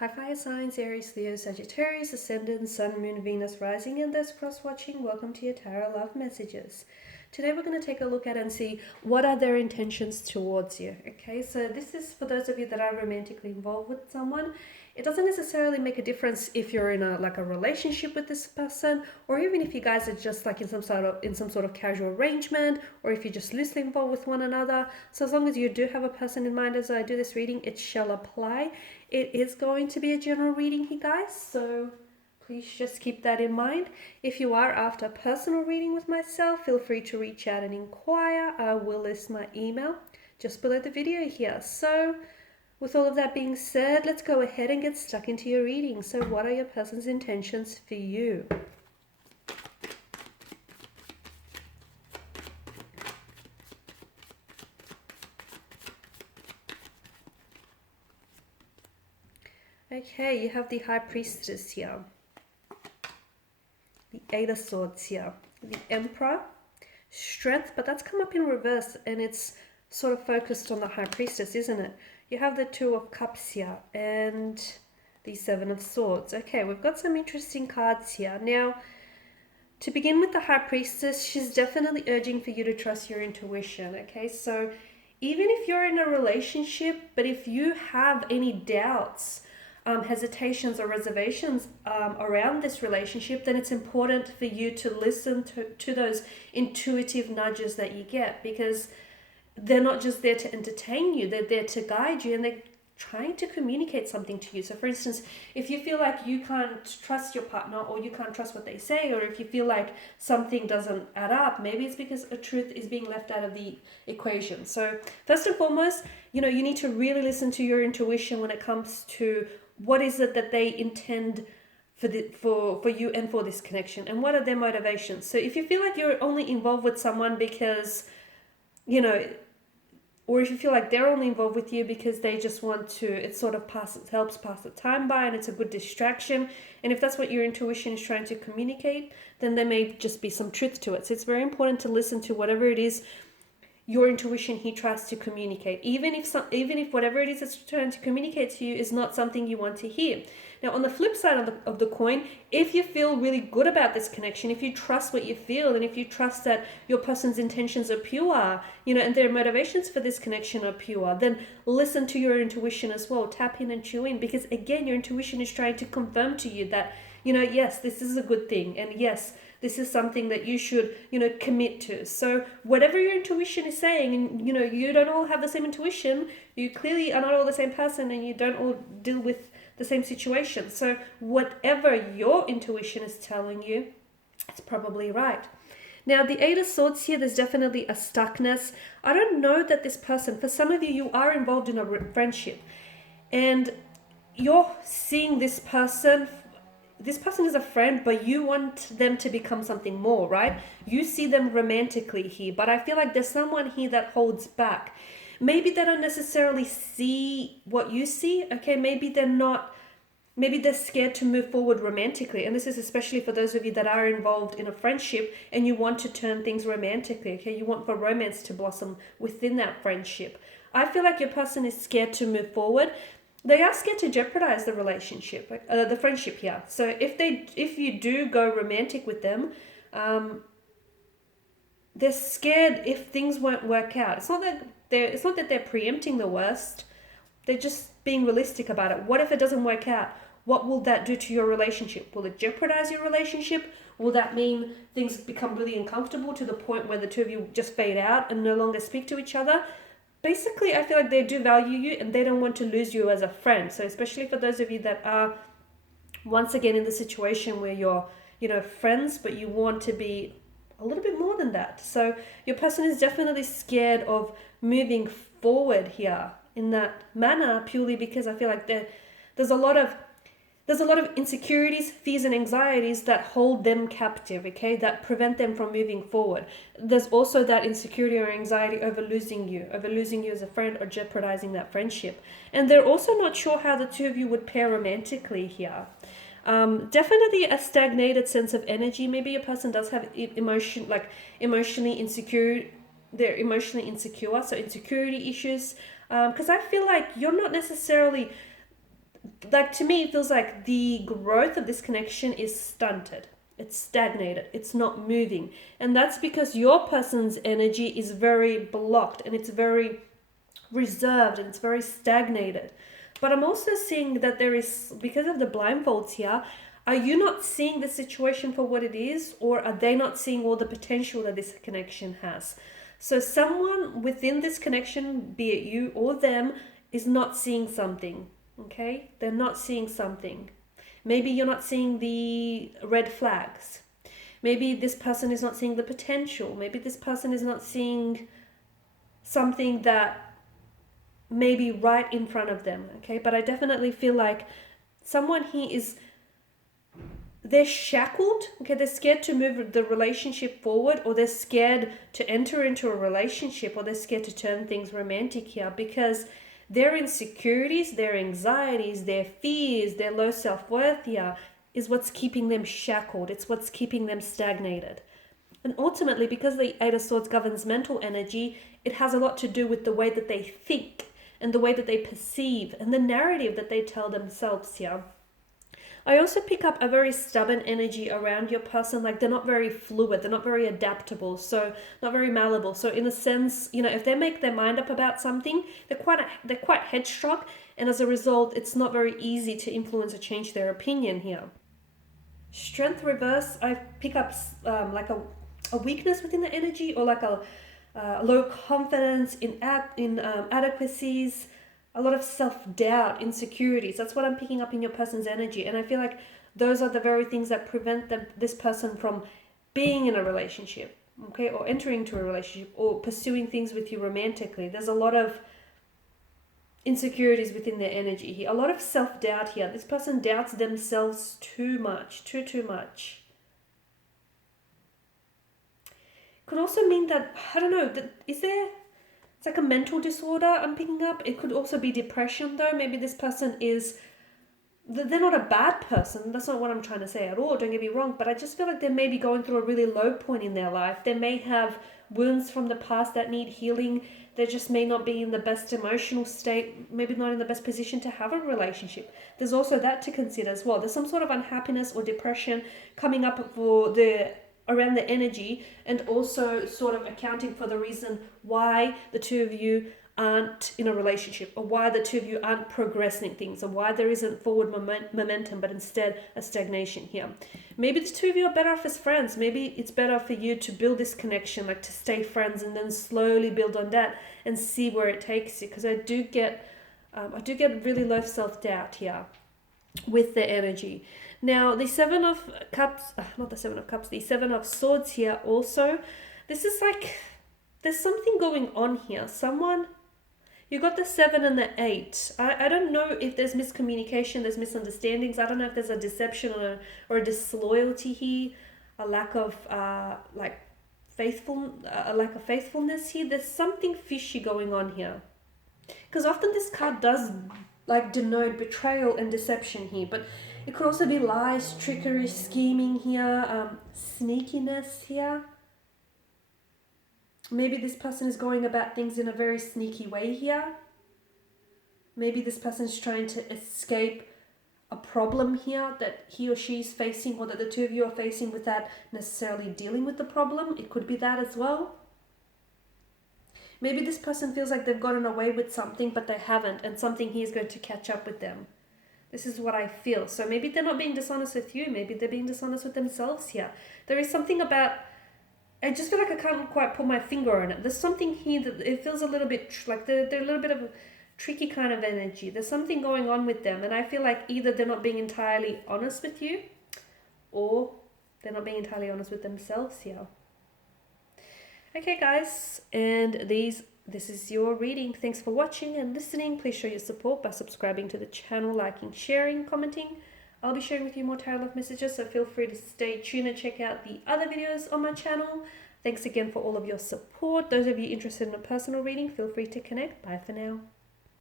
Hi fire signs, Aries, Leo, Sagittarius, Ascendant, Sun, Moon, Venus, Rising, and those cross-watching. Welcome to your Tarot Love Messages. Today we're going to take a look at and see what are their intentions towards you. Okay, so this is for those of you that are romantically involved with someone. It doesn't necessarily make a difference if you're in a relationship with this person, or even if you guys are just like in some sort of casual arrangement, or if you're just loosely involved with one another. So as long as you do have a person in mind as I do this reading, it shall apply. It is going to be a general reading here, guys, so please just keep that in mind. If you are after a personal reading with myself, feel free to reach out and inquire. I will list my email just below the video here. So with all of that being said, let's go ahead and get stuck into your reading. So what are your person's intentions for you? Okay, you have the High Priestess here, the Eight of Swords here, the Emperor, Strength, but that's come up in reverse and it's sort of focused on the High Priestess, isn't it? You have the Two of Cups here and the Seven of Swords. Okay, we've got some interesting cards here. Now, to begin with the High Priestess, she's definitely urging for you to trust your intuition, okay? So even if you're in a relationship, but if you have any doubts, hesitations or reservations around this relationship, then it's important for you to listen to those intuitive nudges that you get, because they're not just there to entertain you, they're there to guide you, and they're trying to communicate something to you. So for instance, if you feel like you can't trust your partner, or you can't trust what they say, or if you feel like something doesn't add up, maybe it's because a truth is being left out of the equation. So first and foremost, you need to really listen to your intuition when it comes to what is it that they intend for you and for this connection, and what are their motivations. So if you feel like you're only involved with someone because, or if you feel like they're only involved with you because they just want to, it sort of helps pass the time by and it's a good distraction, and if that's what your intuition is trying to communicate, then there may just be some truth to it. So it's very important to listen to whatever it is your intuition he tries to communicate, even if whatever it is it's trying to communicate to you is not something you want to hear. Now, on the flip side of the coin, if you feel really good about this connection, if you trust what you feel, and if you trust that your person's intentions are pure, and their motivations for this connection are pure, then listen to your intuition as well. Tap in and chew in, because again, your intuition is trying to confirm to you that, yes, this is a good thing, and yes, this is something that you should, commit to. So whatever your intuition is saying, and, you don't all have the same intuition, you clearly are not all the same person, and you don't all deal with the same situation. So whatever your intuition is telling you, it's probably right. Now, the Eight of Swords here, there's definitely a stuckness. I don't know that this person, for some of you, you are involved in a friendship, and you're seeing this person is a friend, but you want them to become something more, right? You see them romantically here, but I feel like there's someone here that holds back. Maybe they don't necessarily see what you see, okay? Maybe they're scared to move forward romantically. And this is especially for those of you that are involved in a friendship and you want to turn things romantically, okay? You want for romance to blossom within that friendship. I feel like your person is scared to move forward. They are scared to jeopardize the relationship, the friendship here. So if you do go romantic with them, they're scared if things won't work out. It's not that they're preempting the worst. They're just being realistic about it. What if it doesn't work out? What will that do to your relationship? Will it jeopardize your relationship? Will that mean things become really uncomfortable to the point where the two of you just fade out and no longer speak to each other? Basically, I feel like they do value you and they don't want to lose you as a friend. So especially for those of you that are, once again, in the situation where you're, friends, but you want to be a little bit more than that. So your person is definitely scared of moving forward here in that manner, purely because I feel like there's a lot of insecurities, fears, and anxieties that hold them captive, okay, that prevent them from moving forward. There's also that insecurity or anxiety over losing you as a friend, or jeopardizing that friendship. And they're also not sure how the two of you would pair romantically here. Definitely a stagnated sense of energy. Maybe your person does have emotionally insecure. They're emotionally insecure, so insecurity issues. Because I feel like you're not necessarily like to me, it feels like the growth of this connection is stunted. It's stagnated. It's not moving. And that's because your person's energy is very blocked and it's very reserved and it's very stagnated. But I'm also seeing that there is, because of the blindfolds here, are you not seeing the situation for what it is, or are they not seeing all the potential that this connection has? So someone within this connection, be it you or them, is not seeing something, okay? They're not seeing something. Maybe you're not seeing the red flags. Maybe this person is not seeing the potential. Maybe this person is not seeing something that may be right in front of them, okay? But I definitely feel like someone here is, they're shackled, okay? They're scared to move the relationship forward, or they're scared to enter into a relationship, or they're scared to turn things romantic here because their insecurities, their anxieties, their fears, their low self-worth here is what's keeping them shackled. It's what's keeping them stagnated. And ultimately, because the Eight of Swords governs mental energy, it has a lot to do with the way that they think and the way that they perceive and the narrative that they tell themselves here. I also pick up a very stubborn energy around your person, like they're not very fluid, they're not very adaptable, so not very malleable. So in a sense, you know, if they make their mind up about something, they're quite headstrong, and as a result, it's not very easy to influence or change their opinion here. Strength reverse, I pick up like a weakness within the energy, or like a low confidence in adequacies, a lot of self-doubt, insecurities. That's what I'm picking up in your person's energy. And I feel like those are the very things that prevent this person from being in a relationship, okay, or entering into a relationship, or pursuing things with you romantically. There's a lot of insecurities within their energy here, a lot of self-doubt here. This person doubts themselves too much, too much. Could also mean that, I don't know, that is there, it's like a mental disorder I'm picking up. It could also be depression though. Maybe this person is, they're not a bad person. That's not what I'm trying to say at all. Don't get me wrong. But I just feel like they may be going through a really low point in their life. They may have wounds from the past that need healing. They just may not be in the best emotional state, maybe not in the best position to have a relationship. There's also that to consider as well. There's some sort of unhappiness or depression coming up for around the energy, and also sort of accounting for the reason why the two of you aren't in a relationship, or why the two of you aren't progressing things, or why there isn't forward momentum, but instead a stagnation here. Maybe the two of you are better off as friends. Maybe it's better for you to build this connection, like to stay friends, and then slowly build on that and see where it takes you. Because I do get really low self-doubt here with the energy. Now, the Seven of Cups, not the Seven of Cups, the Seven of Swords here also. This is like, there's something going on here. You got the 7 and the 8. I don't know if there's miscommunication, there's misunderstandings. I don't know if there's a deception or a disloyalty here, a lack of a lack of faithfulness here. There's something fishy going on here. Because often this card does like denote betrayal and deception here, but it could also be lies, trickery, scheming here, sneakiness here. Maybe this person is going about things in a very sneaky way here. Maybe this person is trying to escape a problem here that he or she is facing, or that the two of you are facing, without necessarily dealing with the problem. It could be that as well. Maybe this person feels like they've gotten away with something, but they haven't, and something here is going to catch up with them. This is what I feel. So maybe they're not being dishonest with you. Maybe they're being dishonest with themselves here. There is something about, I just feel like I can't quite put my finger on it. There's something here that it feels a little bit like they're a little bit of a tricky kind of energy. There's something going on with them. And I feel like either they're not being entirely honest with you, or they're not being entirely honest with themselves here. Okay, guys, and this is your reading. Thanks for watching and listening. Please show your support by subscribing to the channel, liking, sharing, commenting. I'll be sharing with you more tarot love messages, so feel free to stay tuned and check out the other videos on my channel. Thanks again for all of your support. Those of you interested in a personal reading, feel free to connect. Bye for now.